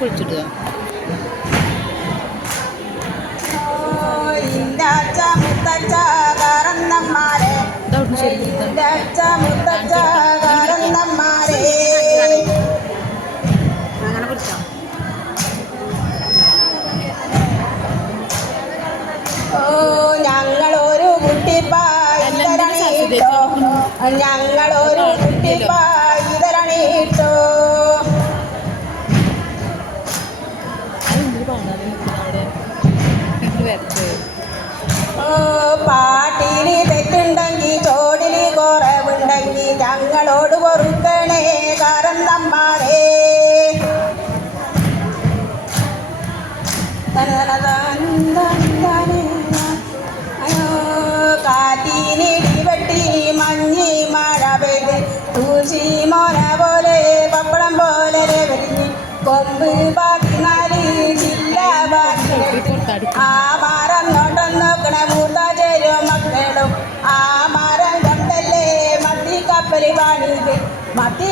കുഴിച്ചിടുക. അങ്ങനെ പിടിച്ചോ. ഞങ്ങളൊരു കുട്ടിപ്പായിട്ടോ, ഞങ്ങളൊരു കുട്ടിപ്പായിട്ടോ. പാട്ടിന് തെറ്റുണ്ടെങ്കിൽ ചോടിന് കുറവുണ്ടെങ്കിൽ ഞങ്ങളോട് പൊറുക്കണേ കാരണന്മാരേ. കാറ്റിനിടിവെട്ടി മഞ്ഞി മഴ പെയ്ത് തൂശി മോന പോലെ പപ്പടം പോലെ വെളിഞ്ഞ് കൊമ്പ് ബാക്കി നാല് ജില്ല ബാക്കി. ആ മരം നോട്ടം നോക്കണ മൂത്ത ചേരും മക്കളും ആ മരം കൊണ്ടല്ലേ മത്തി കപ്പൽ പണിത്. മത്തി